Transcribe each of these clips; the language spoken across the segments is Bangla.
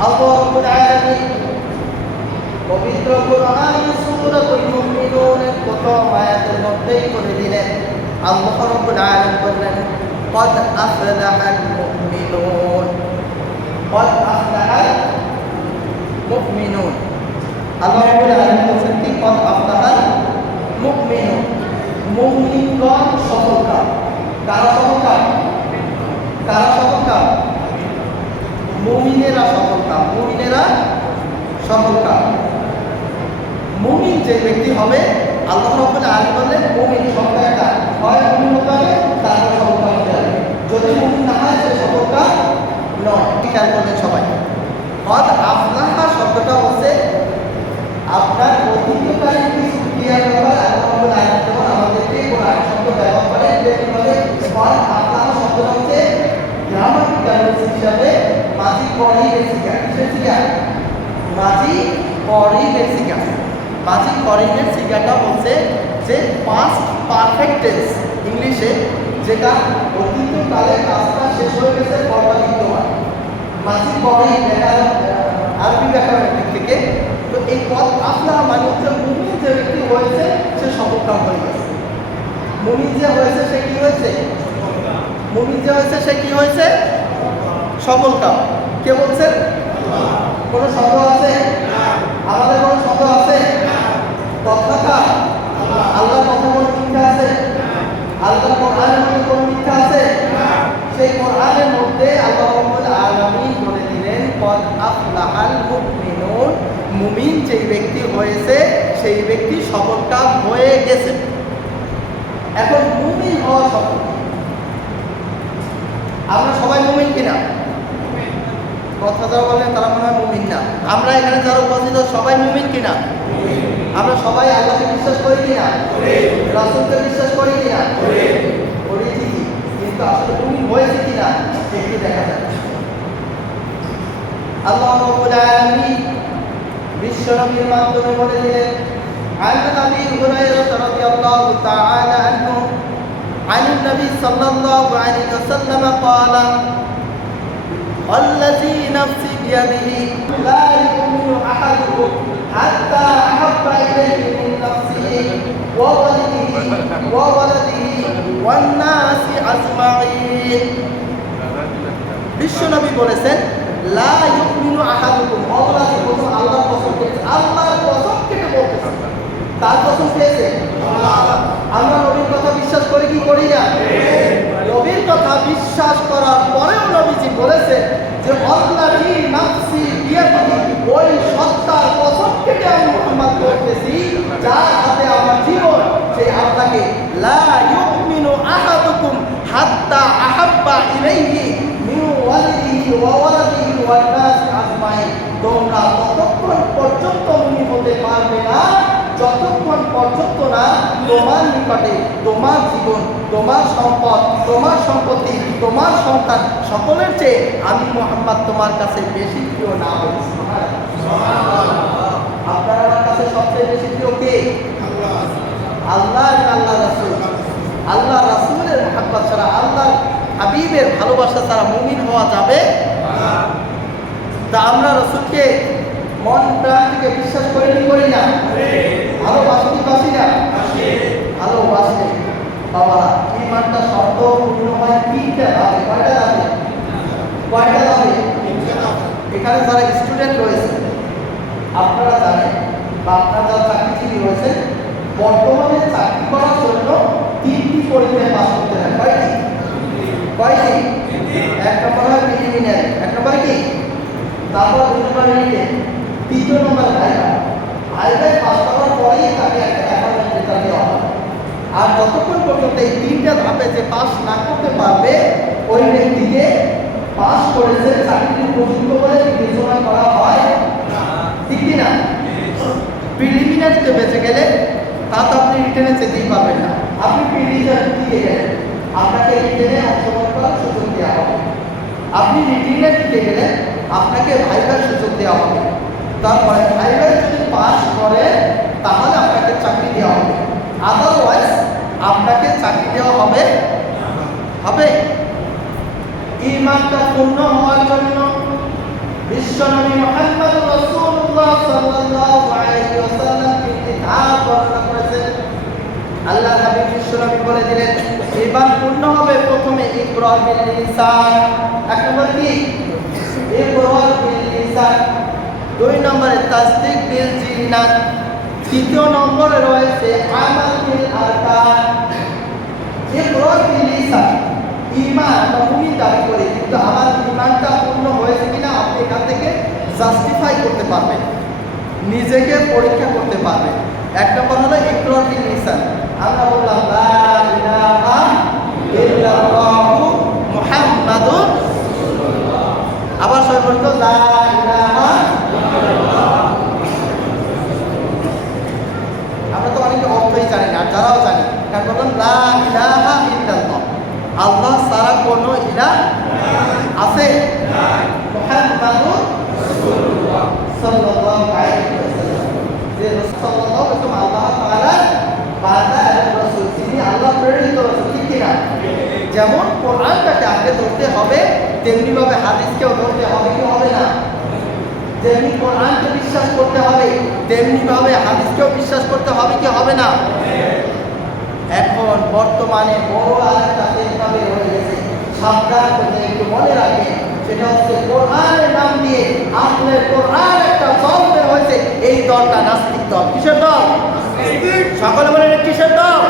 আল্লাহ রাব্বুল আলামিন পবিত্র কোরআন সূরাতুল মুমিনুনের প্রথম আয়াতের মধ্যেই করে দিলেন আল্লাহ রাব্বুল আলামিন বললেন قد أفلح المؤمنون قد أفلح المؤمنون আল্লাহ রাব্বুল আলামিন বলছেন কি قد أفلح المؤمنون মুমিনগণ সফলকাম কারা সফলকাম কারা সফলকাম মুমিনেরা সফলকাম মুমিনেরা সফলকাম মমিন যে ব্যক্তি হবে, আল্লাহ রব্বুল আলামিন বললেন, মুমিন সংখ্যাটা হয় মুমিন হতে হবে তারপর সফলকাম হবে। যদি মুমিন না হয়, সে সফলকাম নয়। খেয়াল করবেন সবাই? কদ আফলাহা শব্দটা হচ্ছে, আপনার অতীতকালীন কিছু ক্রিয়ার ব্যাপার আল্লাহ রব্বুল আলামিন যেমন আমাদেরকে কোরআন শব্দ ব্যবহার যেভাবে কদ আফলাহা শব্দটা হচ্ছে গ্রামাটিক্যাল হিসাবে মাঝি কিসের শিকা মাঝি পরেই লেখিকা মাঝি পরেই শিকাটা হচ্ছে যে পাস্ট পারফেক্ট টেন্স ইংলিশে যেটা অতীতকালে কাজটা শেষ হয়ে গেছে বর্তমান বিদ্যমান মাঝি ব্যাকরণ আরবি ব্যাকরণের দিক থেকে। তো এই পদ আপনার মানে হচ্ছে মুমিন যে ব্যক্তি হয়েছে, সে সফলকাম হয়ে গেছে। মুমিন যে হয়েছে, সে কি হয়েছে? মুমিন যে হয়েছে, সে কি হয়েছে? সফল কাম কে বলছেন কোনো শব্দ আছে? আমাদের কোনো শব্দ আছে? তথাকা আল্লাহ কথা কোনো মিথ্যা আছে? আল্লাহ কোরআনের মধ্যে কোনো মিথ্যা আছে? সেই কোরআনের মধ্যে আল্লাহ রাব্বুল আলামিন বলে দিলেন, কদ আফলাহাল মুমিনুন। মুমিন যেই ব্যক্তি হয়েছে, সেই ব্যক্তি সফল হয়ে গেছে। এখন মুমিন হওয়া সফল আমরা সবাই মুমিন কিনা? কথা যারা বলেন তারা মনে হয় মুমিন না আমরা এখানে যারা উপস্থিত সবাই মুমিন কিনা আমরা সবাই আল্লাহকে বিশ্বাস করি কিনা রাসুলকে বিশ্বাস করি কিনা করি ঠিকই কিন্তু আসলে মুমিন হয়েছে কিনা একটু দেখা যাক আল্লাহ রাব্বুল আলামিন বিশ্বনবীর মাধ্যমে বলে দিলেন عن ابي هريره رضي الله تعالى عنه عن النبي صلى الله عليه وسلم قال والذي نفسي بيده لا يؤمن احدكم حتى احب اليه من نفسه وولده وولده والناس اجمعين বিশ্বনবী বলেছেন লা ইউমিনু আহাদুকুম আল্লাহ প্রথম আল্লাহর কসম কেটে আল্লাহর কসম কেটে বলতেছে তার কসম খেয়েছে? আমরা নবীর কথা বিশ্বাস করি কি করি না? নবীর কথা বিশ্বাস করার পরেও নবীজি বলেছে যে অল্লাহি নাফসি ওই সত্তার কসম কেটে আমি মুহাম্মদ করতেছি, যার হাতে আমার জীবন। সেই আল্লাহকে লা ইউমিনু আহাদুকুম হাত্তা আহাব্বা ইলাইহি মিন ওয়ালিদিহি ওয়া ওয়ালাদিহি ওয়ান নাস আজমাইন। তোমরা ততক্ষণ পর্যন্ত মুমিন হতে পারবে না। না তোমার নিকটে, তোমার জীবন, তোমার সম্পদ, তোমার সম্পত্তি, তোমার সন্তান, সকলের চেয়ে আমি মোহাম্মদ তোমার কাছে বেশি প্রিয় না হই। আপনার আমার কাছে সবচেয়ে বেশি প্রিয় কে? আল্লাহ আল্লাহ রাসুল। আল্লাহ রাসুলের মোহাম্মদ ছাড়া আল্লাহ হাবিবের ভালোবাসা ছাড়া মুমিন হওয়া যাবে তা আমরা রসুলকে মন প্রাণ থেকে বিশ্বাস করি করি না? ভালোবাসি বাসি না। ভালোবাসে বাবা ইমানটা শব্দ পূর্ণ হয় তিনটা কয়টা ধাপে কয়টা এখানে যারা স্টুডেন্ট রয়েছে, আপনারা জানেন, বা আপনারা যারা চাকরিজীবী রয়েছেন বর্তমানে চাকরি করার জন্য তিনটি পরীক্ষায় পাস করতে হয়। কয়টি? কয়টি? এক নম্বর হয় প্রিলিমিনারি এক নম্বর কি? তারপর দুই নম্বর তৃতীয় নম্বর ভাইবা ভাইবায় পাস করার পরেই তাকে একটা অ্যাপয়েন্টমেন্ট লেটার দেওয়া হবে আর যতক্ষণ পর্যন্ত এই তিনটা ধাপে যে পাস না করতে পারবে, ওই ব্যক্তিকে পাস করেছে চাকরির উপযুক্ত বলে বিবেচনা করা হয় ঠিক না প্রিলিমিনারিতে বেঁচে গেলে তা তো আপনি রিটেনে যেতেই পারবেন না। আপনি প্রিলিমিনারি টিকে গেলেন? আপনাকে রিটেনে অংশগ্রহণ করার সুযোগ দেওয়া হবে। আপনি রিটেনে টিকে গেলেন, আপনাকে ভাইবার সুযোগ দেওয়া হবে। তারপরে ভাইবার যদি পাস করে তাহলে আপনাকে চাকরি দেওয়া হবে আদারওয়াইজ আপনাকে চাকরি দেওয়া হবে হবে ইমানটা পূর্ণ হওয়ার জন্য বিশ্বনবী মুহাম্মদ রাসূলুল্লাহ আল্লাহ নবী বলে দিলেন হবে প্রথমে ইকরা বিল লিসান এক কি ইকরা বিল লিসান দুই নম্বরে তাসদিক তৃতীয় নম্বরে রয়েছে আমাল বিল আরকান। ইকরা বিল লিসান আমরা মুমিন দাবি করি, কিন্তু আমার ঈমানটা পূর্ণ হয়েছে কিনা আপনি এখান থেকে জাস্টিফাই করতে পারবেন। নিজেকে পরীক্ষা করতে পারবেন। এক নম্বর হলো ইকরা বিল আমরা বললাম লা ইলাহা আবার সবাই বলতো লা ইলাহা আমরা তো অনেকে অর্থই জানি না যারাও জানি। কারণ বললাম লা ইলাহা ইল্লাল্লাহ। আল্লাহ ছাড়া কোনো ইলাহ আছে? যেমন কোরআনটাকে আগে ধরতে হবে তেমনি ভাবে হাদিসকেও ধরতে হবে, কি হবে না? যেমনি কোরআনকে বিশ্বাস করতে হবে তেমনি ভাবে হাদিসকেও বিশ্বাস করতে হবে, কি হবে না? এখন বর্তমানে বড় ফেতনা বের হয়ে গেছে। সাবধান করতে একটু মনে রাখবেন সেটা হচ্ছে কোরআনের নাম দিয়ে আসলে কোরআন একটা দল বের হয়েছে এই দলটা নাস্তিক দল। কিসের দল? সকলে বলেন কিসের দল?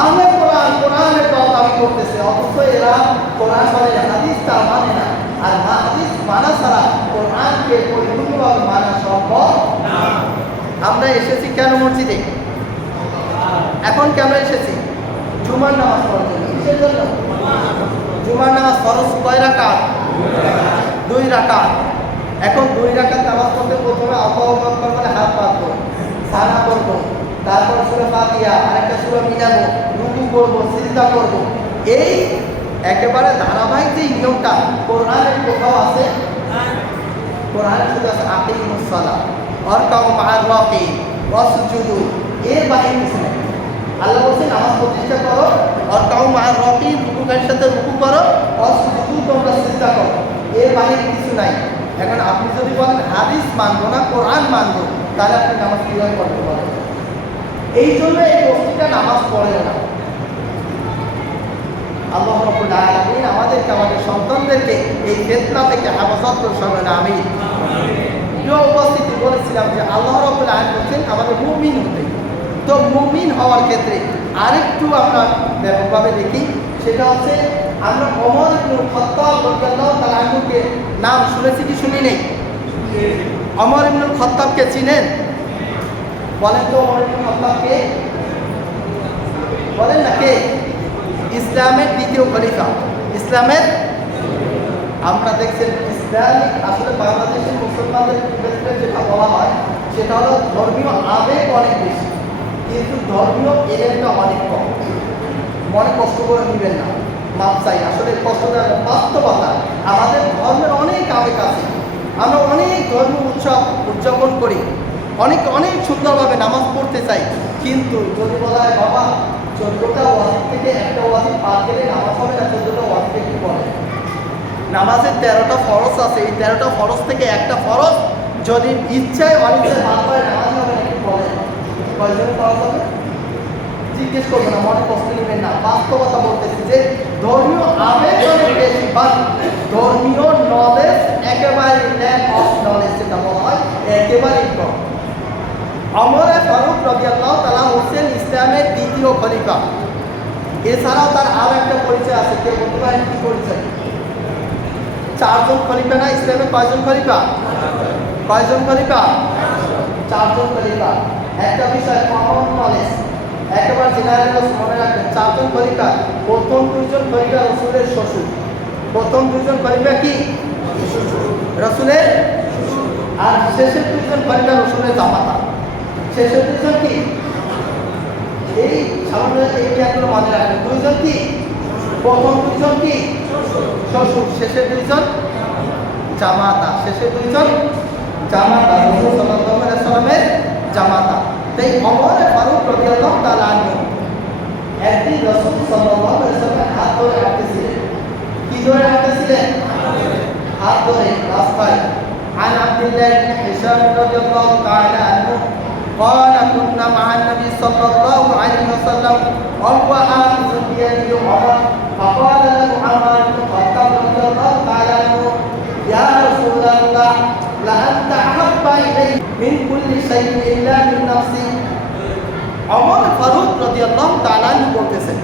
আহলে কোরআন কোরআনের দল দাবি করতেছে অথচ এরা কোরআন বলে হাদিস তা মানে না। আর হাদিস মানা ছাড়া কোরআনকে পরিপূর্ণভাবে মানা সম্ভব আমরা এসেছি কেন মসজিদে? এখন কেন এসেছি? জুমার নামাজ পড়ার জন্য। জন্য? জুমার নামাজ ফরজ কয় রাকাত? দুই রাকাত। এখন দুই রাকাত নামাজ পড়তে প্রথমে আকবার বলে হাত পাতবো সানা করব। তারপর সূরা ফাতিহা, আরেকটা সূরা মিলাবো রুকু করব, সিজদা করব। এই একেবারে ধারাবাহিক যে নিয়মটা, কোরআনের কোথাও আছে? কোরআনে শুধু আছে, আকিমুস সালাহ অরকাউ মা'আর রাকিব ওয়াসজুদু, এর বাইরে কিছু আল্লাহ বলছেন নামাজ প্রতিষ্ঠা করো আর কাউ মায়ের রকি রুকুকারীর সাথে রুকু করো অসুযুদু তোমরা চিন্তা করো। এর বাইরে কিছু নাই। এখন আপনি যদি বলেন হাদিস মানবো না কোরআন মানবো তাহলে আপনি নামাজ কীভাবে পড়তে পারবেন এই জন্য এই বস্তুটা নামাজ পড়ে না। আল্লাহ রব্বুল আলামিন আমাদেরকে আমাদের সন্তানদেরকে এই ফেতনা থেকে হেফাজত করে সবাই আমি উপস্থিতি বলেছিলাম যে আল্লাহ রব্বুল আলামিন বলছেন আমাদের মুমিন হতে তো মুমিন হওয়ার ক্ষেত্রে আরেকটু আমরা ব্যাপকভাবে দেখি, সেটা হচ্ছে আমরা অমর খত্তাব আনহুকে নাম শুনেছি কি শুনি নেই? অমর ইবনুল খত্তাবকে চিনেন? বলেন তো অমর ইবনুল খত্তাবকে। বলেন না কে? ইসলামের দ্বিতীয় খলিফা। ইসলামের? আমরা দেখছেন ইসলামিক, আসলে বাংলাদেশের মুসলমানদের যেটা বলা হয়, সেটা হলো ধর্মীয় আবেগ অনেক বেশি। কিন্তু ধর্মীয় এলেনটা অনেক কম। মনে কষ্ট করে নেবেন না, মাপ চাই। আসলে কষ্ট দেওয়ার বাস্তবতা। আমাদের ধর্মের অনেক আবেগ আছে। আমরা অনেক ধর্ম উৎসব উদযাপন করি। অনেক অনেক সুন্দরভাবে নামাজ পড়তে চাই। কিন্তু যদি বলা হয়, বাবা, চোদ্দটা ওয়াজিব থেকে একটা ওয়াজিব বাদ গেলে নামাজ হবে না, চোদ্দটা ওয়াজিব কি বলে? নামাজের তেরোটা ফরজ আছে। এই তেরোটা ফরজ থেকে একটা ফরজ যদি ইচ্ছায় অনিচ্ছায় বাদ হয় নামাজ কয়জনের ফরজ হবে জিজ্ঞেস করব না মনে কষ্ট নেবেন না, বাস্তবতা বলতেছি যে ধর্মীয় আবেগ অনেক বেশি বা ধর্মীয় নলেজ একেবারে ল্যাক অফ নলেজ যেটা বলা হয়, একেবারেই কম। অমরে ফারুক রবিআল্লাহ তালা হোসেন ইসলামের দ্বিতীয় খলিফা। এছাড়াও তার আরও একটা পরিচয় আছে কেউ বলতে পারেন, কি পরিচয়? চারজন খলিফা না, ইসলামের কয়জন খলিফা? কয়জন খলিফা? চারজন খলিফা। একটা বিষয় কমন নলেজ একেবারে জেনারেল মনে রাখবেন। চারজন খলিফা, প্রথম দুজন খলিফা রসুলের শ্বশুর। প্রথম দুজন খলিফা কি? রসুলের আর শেষের দুজন খলিফা রসুলের জামাতা। শেষের দুজন কি? এই সামান্য এই জ্ঞানগুলো মনে রাখবেন। দুইজন কি? প্রথম দুইজন কি? শ্বশুর। শেষের দুইজন জামাতা। শেষের দুইজন জামাতা। রসুল সাল্লামের জামাতা তাই অমর ফারুক রাদিয়াল্লাহু তাআলা আনহু একদিন রসুল সাল্লাল্লাহু আলাইহি সাল্লামের হাত ধরে হাঁটতেছিলেন কি ধরে হাঁটতেছিলেন হাত ধরে রাস্তায় عن عبد الله بن هشام رضي الله تعالى عنه قال كنا مع النبي صلى الله عليه وسلم وهو آخذ بيده عمر فقال অমর ফারুক রাদিয়াল্লাহু তাআলা আনহু বলতেছেন।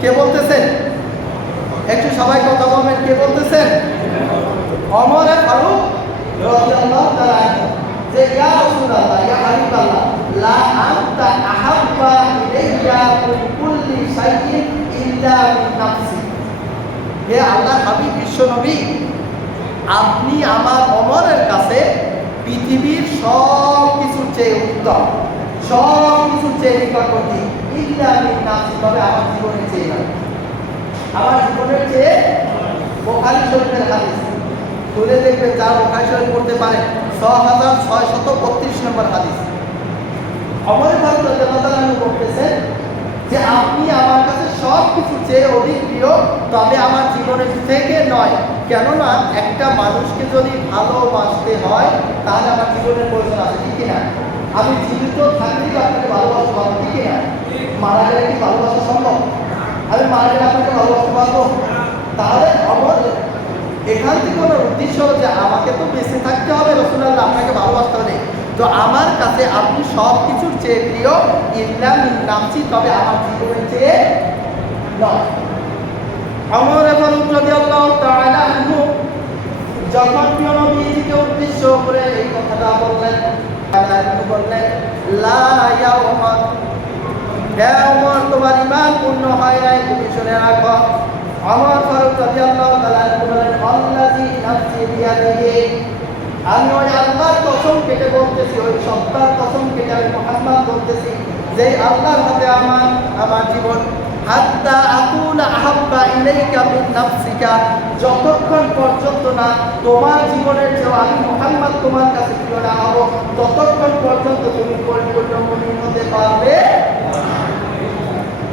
কে বলতেছেন? একটু সবাই কথা বলবেন, কে বলতেছেন? অমর ফারুক রাদিয়াল্লাহু তাআলা আনহু। যে, ইয়া রাসূলুল্লাহ, ইয়া হাবিবাল্লাহ, লা আনতা আহাব্বা ইলাইয়া মিন কুল্লি শাইইন ইল্লা মিন নাফসি। হে আল্লাহ হাবিব বিশ্ব নবী, আপনি আমার অমরের কাছে পৃথিবীর সব কিছুর চেয়ে উত্তম। সব কিছুর চেয়ে নিকটবর্তী ইল্লা মিন নাফসি তবে আমার জীবনের চেয়ে নয়। আমার জীবনের চেয়ে বোখারি শরীফের হাদিস। খুলে দেখবে যার বোখারি শরীফ পড়তে পারে ছ হাজার ছয় শত বত্রিশ নম্বর হাদিস। অমর ভারত বলতেছেন যে, আপনি আমার কাছে সব কিছু চেয়ে অধিক প্রিয়, তবে আমার জীবনের থেকে নয়। কেননা একটা মানুষকে যদি ভালোবাসতে হয়, তাহলে আমার জীবনের প্রয়োজন আছে, ঠিক কিনা? আমি জীবিত থাকলেই আপনাকে ভালোবাসতে পারব ঠিক কিনা মারা গেলে কি ভালোবাসা সম্ভব? আমি মারা গেলে আপনাকে ভালোবাসতে পারব? তাহলে আমার এখান থেকে ওনার উদ্দেশ্য যে আমাকে তো বেঁচে থাকতে হবে রসুল্লাহ আপনাকে ভালোবাসতে হবে। তো আমার কাছে আপনি সব কিছুর চেয়ে প্রিয় ইসলাম নামছি তবে আমার জীবনের চেয়ে নয়। অমর এবং রাদিয়াল্লাহু তাআলা যখন প্রিয় নবীজিকে উদ্দেশ্য করে এই কথাটা বললেন তোমার ঈমান পূর্ণ হয় নাই তুমি শুনে রাখো আমার ফারুক আমি ওই আল্লাহর কসম কেটে বলতেছি ওই সত্তার কসম কেটে আমি মোহাম্মদ বলতেছি যে আল্লাহর হাতে আমার আমার জীবন হাত্তা আকুনা আহাব্বা ইলাইকা মিন নাফসিকা, যতক্ষণ পর্যন্ত না তোমার জীবনের যে আমি মোহাম্মদ তোমার কাছে প্রিয় না হব ততক্ষণ পর্যন্ত তুমি পরিপূর্ণ মুমিন হতে পারবে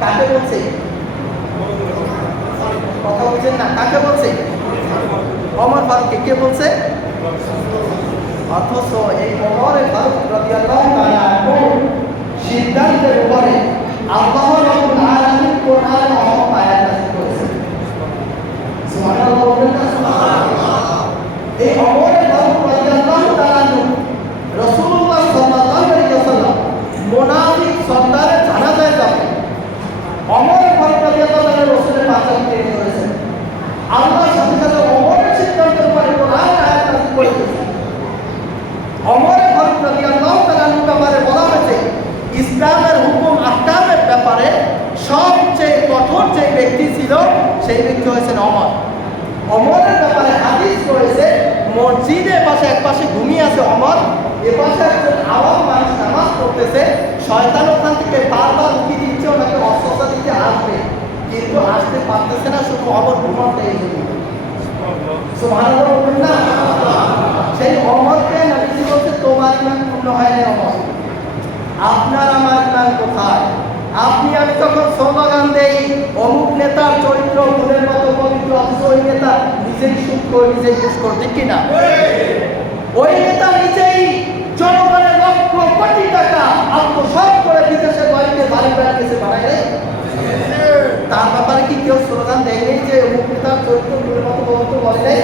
কাকে বলছে? কথা বলছেন না, কাকে বলছে? অমর ফারুককে কে বলছে? অথচ এই অমরের ফারুক রাদিয়াল্লাহু তাআলা আনহু সিদ্ধান্তের উপরে আল্লাহ রাব্বুল আলামিন কোরআন অহম আয়াত নাযিল করেছেন সুবহানাল্লাহ বলবেন না সুবহানাল্লাহ এই অমরের ফারুক রাদিয়াল্লাহু তাআলা আনহু রাসূলুল্লাহ সাল্লাল্লাহু আলাইহি ওয়াসাল্লাম মুনাফিক সর্দারের জানাজায় যাবে অমরের ফারুক রাদিয়াল্লাহু তাআলা রাসূলের পাঁচাল তৈরি করেছেন আল্লাহর সাথে সাথে অমরের সিদ্ধান্তের উপরে কোরআন আয়াত নাযিল করেছেন অমর ফারুক রাদিয়াল্লাহু তাআলার ব্যাপারে বলা হয়েছে ইসলামের হুকুম আহকামের ব্যাপারে সবচেয়ে কঠোর যে ব্যক্তি ছিল সেই হয়েছেন অমর। অমরের ব্যাপারে হাদিস রয়েছে, মসজিদের পাশে এক পাশে ঘুমিয়ে আছে অমর, এ পাশে একজন আওয়াম মানুষ নামাজ পড়তেছে, শয়তান ওখান থেকে বারবার উঠি দিচ্ছে, ওনাকে অস্বস্থ দিতে আসবে। কিন্তু আসতে পারতেছে না, শুধু অমর ঘুমাতে এই জন্য। সেই অমরকে নবীজি বলছে, তোমার ইমান পূর্ণ হয় না অমর। আপনার আমার ইমান কোথায়? আপনি আমি যখন স্লোগান দেই, অমুক নেতার চরিত্র ফুলের মতো পবিত্র ওই নেতা নিজেই সুখ করে নিজেই ঘুষ করে ঠিক কিনা ওই নেতা নিজেই জনগণের লক্ষ কোটি টাকা আত্মসাৎ করে বিদেশে বাড়িতে বাড়ি বেড়াতেছে বানাই নাই? তার ব্যাপারে কি কেউ স্লোগান দেয়নি যে অমুক নেতার চরিত্র ফুলের মতো পবিত্র বলে নাই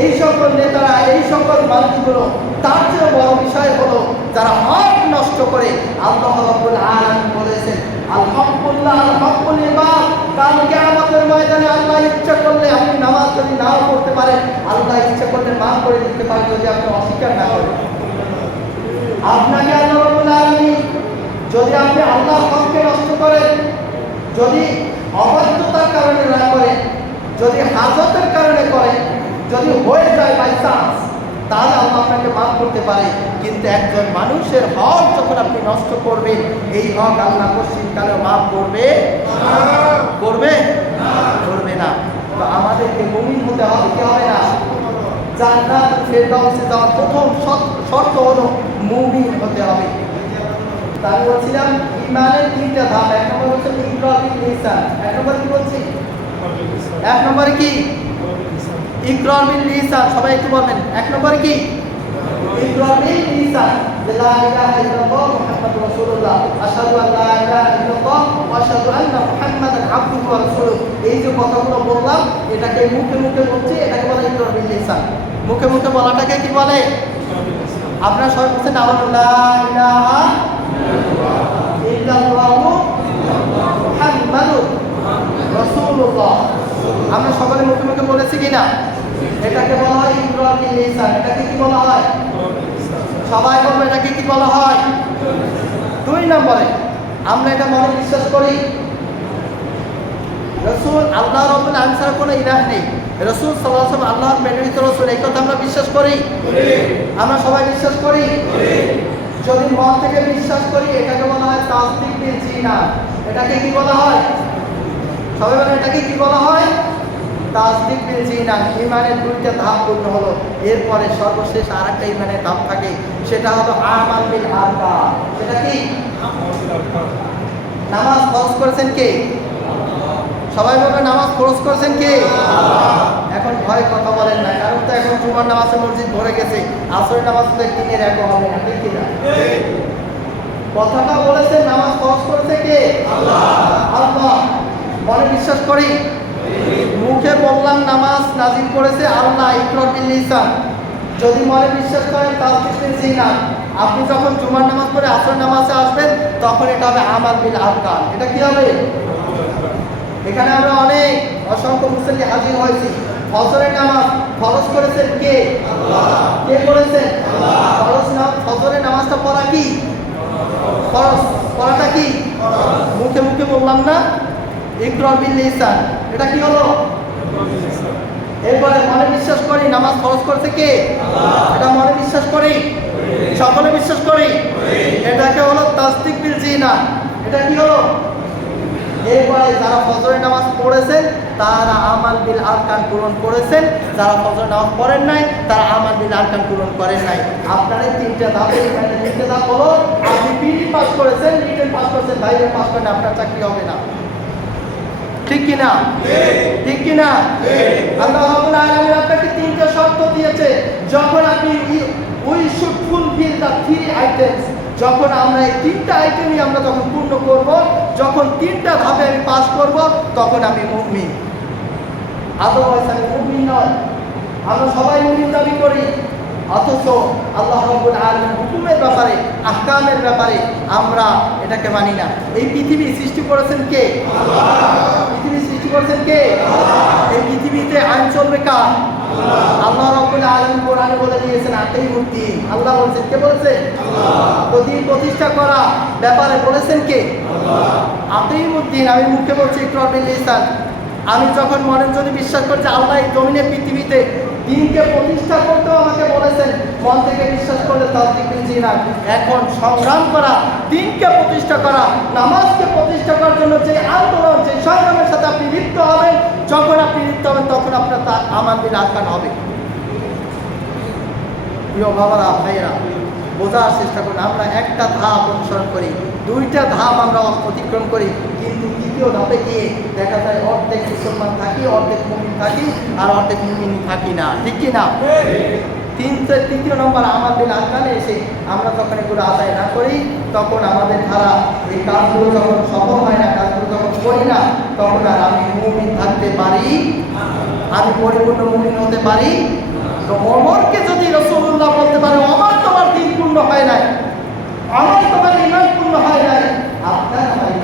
এই সকল নেতারা, এই সকল মানুষগুলো, তার চেয়ে বড় বিষয় হলো যারা হক নষ্ট করে আল্লাহ রাব্বুল বলেছেন আল্লাহ ইচ্ছা করলে নামাজ যদি নাও পড়তে পারেন, আল্লাহ করলে করে দিতে যদি অস্বীকার না আপনাকে যদি আপনি আল্লাহ হককে নষ্ট করেন, যদি অবাধ্যতার কারণে না করেন, যদি হাজতের কারণে করেন যদি হয়ে যায় বাই চান্স তাহলে আল্লাহ আপনাকে মাফ করতে পারে। কিন্তু একজন মানুষের হক যখন আপনি নষ্ট করবেন, এই হক আল্লাহ পশ্চিমকালে মাফ করবে? করবে? করবে না। তো আমাদেরকে মুমিন হতে হবে, কি হবে না? জান্নাত, ফেরদাউসে যাওয়ার প্রথম শর্ত- হলো মুমিন হতে হবে। তা আমি বলছিলাম, ইমানের তিনটা ধাপ। এক নম্বর হচ্ছে লিসান। এক নম্বর কি বলছি? এক নম্বরে কি? ইকরার বিল লিসান সবাই একটু বলবেন। এক নম্বরে কি? ইকরার বিল লিসান লা এই যে কথাগুলো বললাম, এটাকে মুখে মুখে বলছি, এটাকে বলে মুখে মুখে বলাটাকে কি বলে? আপনারা সবাই বলছেন আমরা সকলে মুখে মুখে বলেছি কিনা? এটাকে বলা হয় বিল লিসান এটাকে কি বলা হয়? সবাই বলবে, এটাকে কি বলা হয়? দুই নম্বরে, আমরা এটা মনে বিশ্বাস করি, রসুল আল্লাহ রব্বুল আলামিন ছাড়া কোনো ইলাহ নেই। রসুল ওয়াসাল্লাম আল্লাহর প্রেরিত রসুল, এই কথা আমরা বিশ্বাস করি? আমরা সবাই বিশ্বাস করি? যদি মন থেকে বিশ্বাস করি, এটাকে বলা হয় তাসদিক বিল জিনান এটাকে কি বলা হয়? সবাই বলে, এটাকে কি বলা হয়? তাসদিক বিল জিনান ইমানের দুইটা ধাপ পূর্ণ হলো। এরপরে সর্বশেষ আর একটা ইমানের ধাপ থাকে, সেটা হলো আমাল বিল সেটা কি? নামাজ ফরজ করেছেন কে? সবাই বলবে নামাজ ফরজ করেছেন কে? এখন ভয় কথা বলেন না, কারণ তো এখন জুমার নামাজে মসজিদ ভরে গেছে, আসরের নামাজ তো একদিনের এক হবে না, ঠিক কিনা? কথাটা বলেছেন, নামাজ ফরজ করেছে কে? আল্লাহ। মনে বিশ্বাস করি? মুখে বললাম নামাজ নাজিল করেছে আল্লাহ ইকরার বিল লিসান যদি মনে বিশ্বাস করেন তাসদিক বিল না। আপনি যখন জুমার নামাজ পড়ে আসর নামাজে আসবেন তখন এটা হবে আমাল বিল আরকান। এটা কি হবে? এখানে আমরা অনেক অসংখ্য মুসল্লি হাজির হয়েছি। ফজরের নামাজ ফরজ করেছেন কে? কে করেছেন ফরজ নাম ফজরের নামাজটা পড়া কি? ফরজ। পড়াটা কি? মুখে মুখে বললাম না ইকরার বিল লিসান এটা কি হলো? এরপরে মনে বিশ্বাস করি নামাজ ফরজ করছে কে? এটা মনে বিশ্বাস করি? সকলে বিশ্বাস করি? এটাকে হলো তাসদিক বিল জিনা। এটা কি হলো? এরপরে যারা ফজরের নামাজ পড়েছেন তারা আমাল বিল আরকান পূরণ করেছেন যারা ফজর নামাজ পড়েন নাই তারা আমাল বিল আরকান পূরণ করেন নাই। আপনার তিনটে ধাপে এখানে তিনটে ধাপ হলো আপনি পিডি পাস করেছেন রিটেন পাস করেছেন বাইরে পাস করেন আপনার চাকরি হবে না। ঠিক কি না ঠিক কি না আল্লাহ রাব্বুল আলামিন আপনাকে তিনটা শর্ত দিয়েছে। যখন আপনি we should fulfil the three items যখন আমরা এই তিনটা আইটেমই আমরা যখন পূর্ণ করব যখন তিনটা ধাপে আমি পাস করব তখন আমি মুমিন। আদারওয়াইজ আমি মুমিন নয়। আমরা সবাই মুমিন দাবি করি। অথচ আল্লাহ রাব্বুল আলামিন হুকুমের ব্যাপারে, আহকামের ব্যাপারে আমরা এটাকে মানি না। এই পৃথিবী সৃষ্টি করেছেন কে? পৃথিবী সৃষ্টি করেছেন কে? এই পৃথিবীতে আইন চলবে কার? আল্লাহ রাব্বুল আলামিন কোরআনে বলে দিয়েছেন, আতেই মুক্তি। আল্লাহ বলেছেন, কে বলেছেন তো দিন প্রতিষ্ঠা করা ব্যাপারে বলেছেন কে? আতেই মুদ্দিন আমি মুখে বলছি ইকরাবিল লিসান। আমি যখন মনের যদি বিশ্বাস করছি, আল্লাহ এই জমিনের পৃথিবীতে দিনকে প্রতিষ্ঠা করতেও আমাকে বলেছেন, মন থেকে বিশ্বাস করলে তাদের না এখন সংগ্রাম করা, দিনকে প্রতিষ্ঠা করা, নামাজকে প্রতিষ্ঠা করার জন্য যে আন্দোলন, যে সংগ্রামের সাথে আপনি লিপ্ত হবেন, যখন আপনি লিপ্ত হবেন, তখন আপনার তা আমার দিন আখ্যান হবে। প্রিয় বাবারা, ভাইয়েরা, বোঝার চেষ্টা করুন, আমরা একটা ধাপ অনুসরণ করি, দুইটা ধাপ আমরা অতিক্রম করি। কিন্তু দ্বিতীয় ধাপে গিয়ে দেখা যায় অর্ধেক মুসলমান থাকি, অর্ধেক মুমিন থাকি আর অর্ধেক মুমিন থাকি না। ঠিক কিনা তিন তৃতীয় নম্বর আমাদের আজকালে এসে আমরা যখন এগুলো আদায় না করি, তখন আমাদের ধারা এই কাজগুলো যখন সফল হয় না, কাজগুলো যখন করি না, তখন আর আমি মুমিন থাকতে পারি, আমি পরিপূর্ণ মুমিন হতে পারি। তো অমরকে যদি রসগোল্লা বলতে পারে, আমার তোমার দিন পূর্ণ হয় নাই, আমার তোমার ইমান পূর্ণ হয় নাই, আপনার হয়